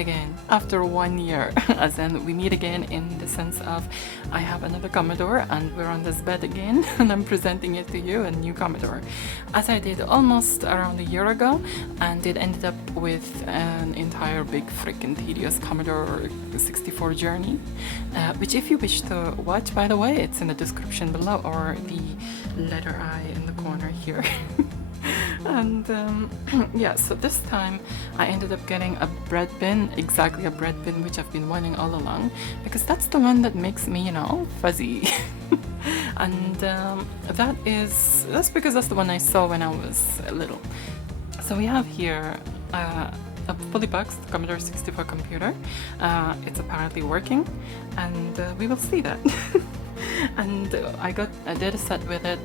again after 1 year. As in, we meet again in the sense of I have another Commodore and we're on this bed again and I'm presenting it to you, a new Commodore. As I did almost around a year ago, and it ended up with an entire big freaking tedious Commodore 64 journey, which if you wish to watch, by the way, it's in the description below or the letter I in the corner here. And yeah, so this time I ended up getting a Breadbin, exactly a Breadbin, which I've been wanting all along, because that's the one that makes me, you know, fuzzy. And that's because that's the one I saw when I was little. So we have here a fully boxed Commodore 64 computer. It's apparently working, and we will see that. And I got a data set with it,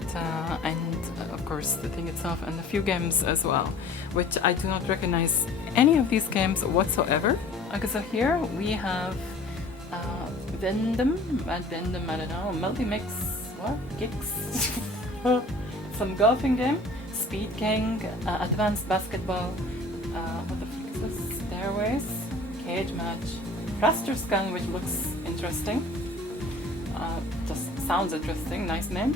and of course the thing itself, and a few games as well, which I do not recognize any of these games whatsoever. Okay, so here we have Vendom, I don't know, Multi-Mix, what? Gigs? Some golfing game, Speed King, Advanced Basketball, what the fuck is this? Stairways, Cage Match, Raster Scan, which looks interesting. Just sounds interesting, nice name.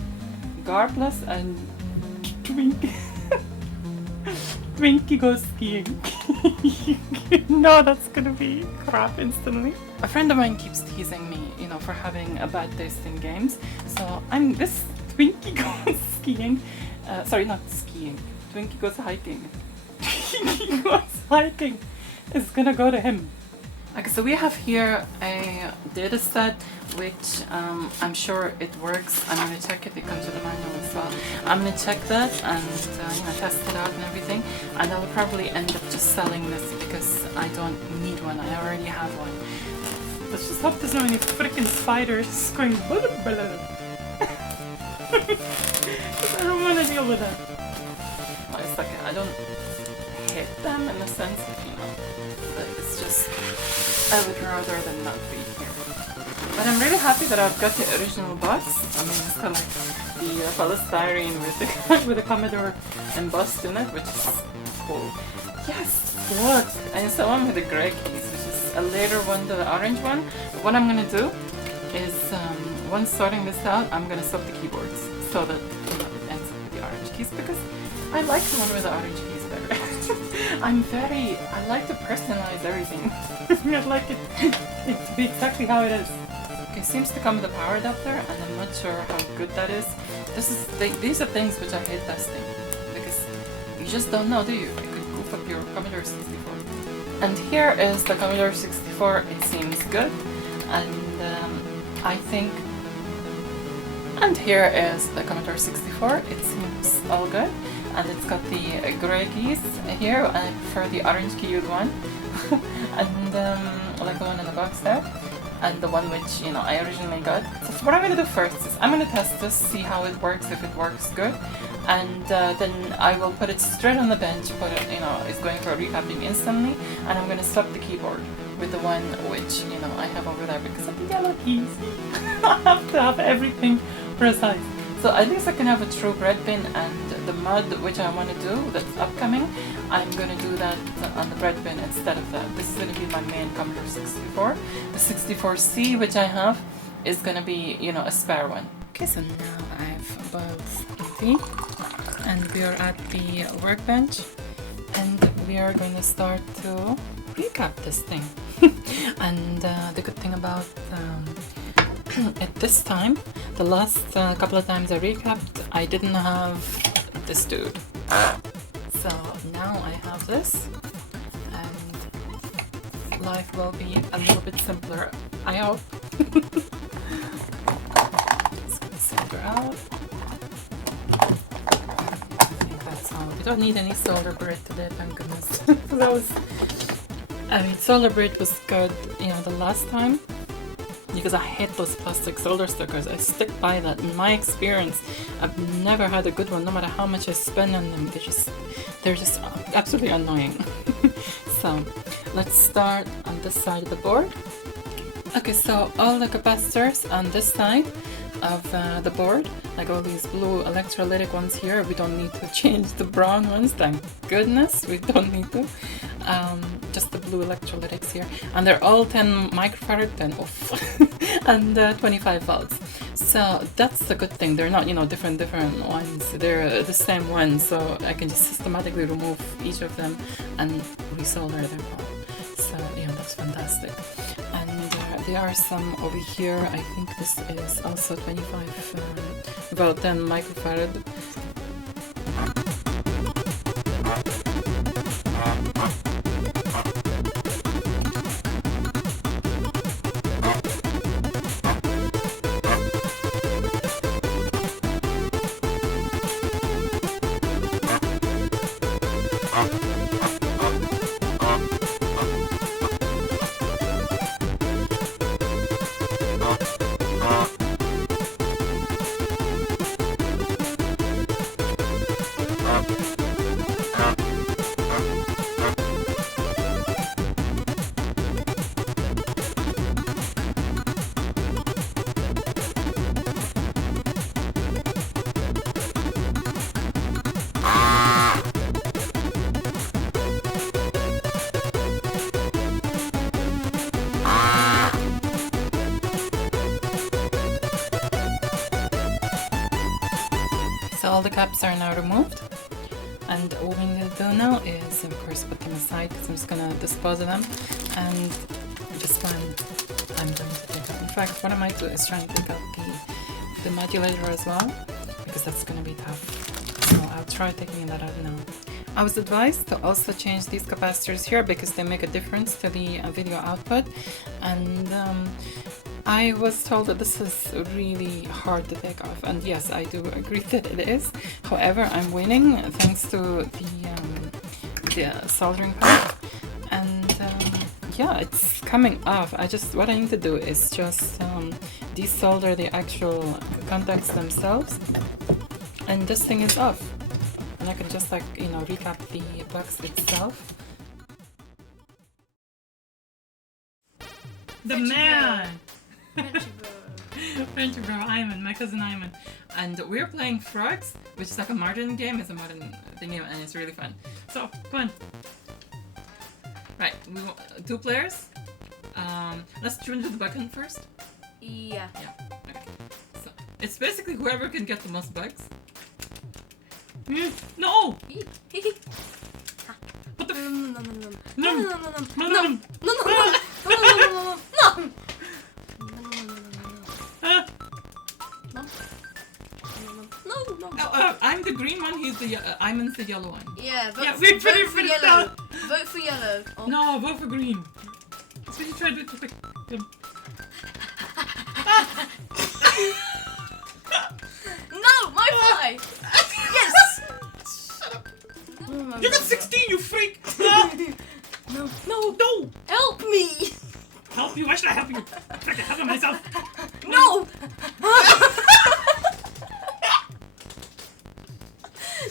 Garplus and Twinkie goes skiing. No, that's gonna be crap instantly. A friend of mine keeps teasing me, you know, for having a bad taste in games. So this Twinkie goes skiing. Sorry, not skiing. Twinkie goes hiking. Twinkie goes hiking. It's gonna go to him. Okay, so we have here a data set, which I'm sure it works. I'm going to check if it comes with a manual as well. I'm going to check that and you know, test it out and everything. And I'll probably end up just selling this because I don't need one. I already have one. Let's just hope there's not any freaking spiders going blah, blah, blah. I don't want to deal with that. Oh, it's okay. I don't hate them in the sense of, you know, but it's just, I would rather than not be here. But I'm really happy that I've got the original box. I mean, it's kind of like the polystyrene with the Commodore embossed in it, which is cool. Yes, look! And it's the one with the grey keys, which is a later one, the orange one. But what I'm gonna do is, once sorting this out, I'm gonna swap the keyboards so that, you know, it ends up with the orange keys, because I like the one with the orange keys better. I like to personalize everything. I'd like it to be exactly how it is. Okay, seems to come with a power adapter, and I'm not sure how good that is. These are things which I hate testing, because you just don't know, do you? It could goof up your Commodore 64. And here is the Commodore 64. It seems good, and I think. And here is the Commodore 64. It seems all good. And it's got the grey keys here, and I prefer the orange keyed one. And like the one in the box there. And the one which, you know, I originally got. So what I'm going to do first is I'm going to test this, see how it works, if it works good. And then I will put it straight on the bench, put it, you know, it's going for recapping instantly. And I'm going to swap the keyboard with the one which, you know, I have over there because of the yellow keys. I have to have everything precise. So at least I can have a true Breadbin, and the mod which I want to do that's upcoming, I'm going to do that on the Breadbin instead of that. This is going to be my main Commodore 64. The 64C which I have is going to be, you know, a spare one. Okay, so now I've boiled tea and we are at the workbench, and we are going to start to recap this thing. And the good thing about at this time, the last couple of times I recapped, I didn't have this dude. So now I have this, and life will be a little bit simpler, I hope. Just gonna solder out. I think that's all. We don't need any solder Brit today, thank goodness. Solder Brit was good, you know, the last time. Because I hate those plastic solder stickers. I stick by that. In my experience, I've never had a good one, no matter how much I spend on them. They're just absolutely annoying. So let's start on this side of the board. Okay, so all the capacitors on this side of the board, like all these blue electrolytic ones here, we don't need to change the brown ones, thank goodness we don't need to. just the blue electrolytics here, and they're all 10 microfarad, 10 off, and 25 volts. So that's the good thing. They're not, different ones. They're the same ones, so I can just systematically remove each of them and resolder them all. So yeah, that's fantastic. And there are some over here. I think this is also 25 volt 10 microfarad. So all the caps are now removed, and all we need to do now is, of course, put them aside because I'm just gonna dispose of them, and just when I'm going to take out. In fact, what I might do is try and take out the modulator as well, because that's gonna be tough. So I'll try taking that out now. I was advised to also change these capacitors here because they make a difference to the video output, and I was told that this is really hard to take off, and yes, I do agree that it is. However, I'm winning thanks to the soldering pad, and yeah, it's coming off. What I need to do is just desolder the actual contacts themselves, and this thing is off. And I can just recap the box itself. The man! Frenchy bro, Ayman, my cousin Ayman. And we're playing Frogs, which is like a modern game. It's a modern thing, and it's really fun. So, come on. Right, we want 2 players. Let's tune to the button first. Yeah. Yeah, okay. So, it's basically whoever can get the most bugs. No! What the I'm the green one, he's the Ayman's the yellow one. Yeah, vote for yellow. Vote for yellow. Oh. No, vote for green. That's what you tried to do quick. No, my fly! Yes! Shut up! You got 16, you freak! No! Help me! Help you? Why should I help you? I can help myself. No!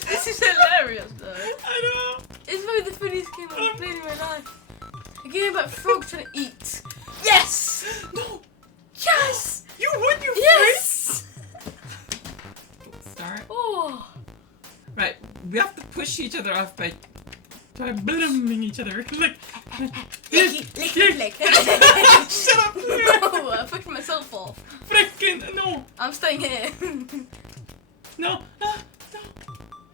This is hilarious, though. I know. It's probably the funniest game I've played in my life. A game about frogs trying to eat. Yes! No! Yes! You won, you yes! freak! Start. Oh. Right, we have to push each other off by blooming each other. Like, lick. Shut up! No, I pushed myself off. Frickin' no! I'm staying here. No!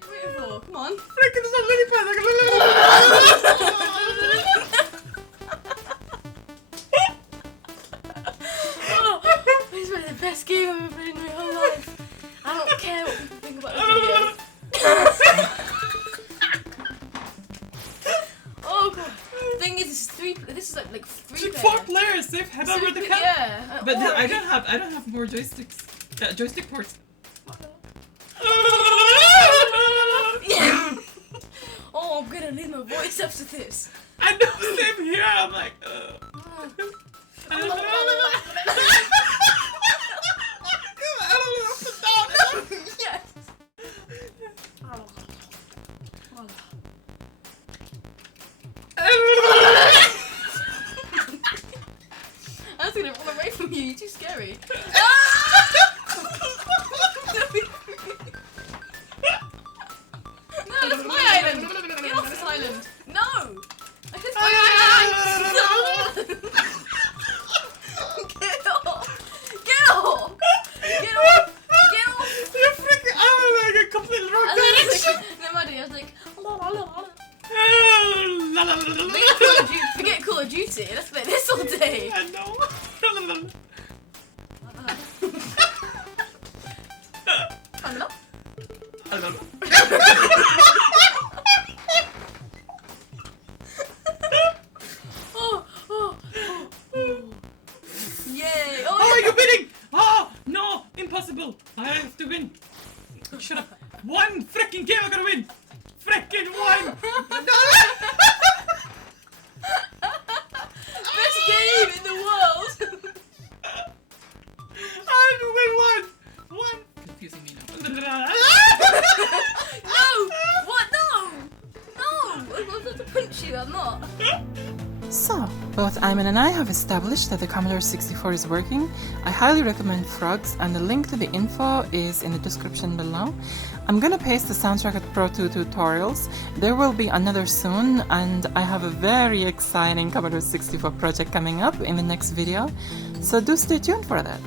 Beautiful. Come on. Frickin' there's no lily pad! Oh, this is the best game I've ever played in my whole life. I don't care what people think about this video. Oh god. The thing is, this is like 3 4 players. They've had over the count. Yeah. But I don't have more joysticks. Joystick ports. Oh, I'm gonna lose my voice after this. I know, same here. I'm like, I don't know up and down. Yes. I was gonna run away from you. You're too scary. No, that's my island. Get off this island. No. I Forget Call of Duty. Let's play this all day. No. Hello? Yay! Oh, you're winning! Oh, no, impossible. I have to win. Shut up. One freaking game I gotta win. Freaking one. Best game in the world. I have to win one. One. Confusing me now. No! What? No! No! I'm not to punch you. I'm not. So, both Ayman and I have established that the Commodore 64 is working. I highly recommend Frogs, and the link to the info is in the description below. I'm gonna paste the soundtrack at Pro 2 tutorials. There will be another soon, and I have a very exciting Commodore 64 project coming up in the next video, so do stay tuned for that.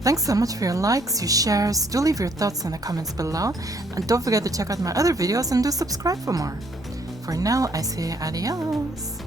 Thanks so much for your likes, your shares, do leave your thoughts in the comments below, and don't forget to check out my other videos and do subscribe for more. For now, I say adios.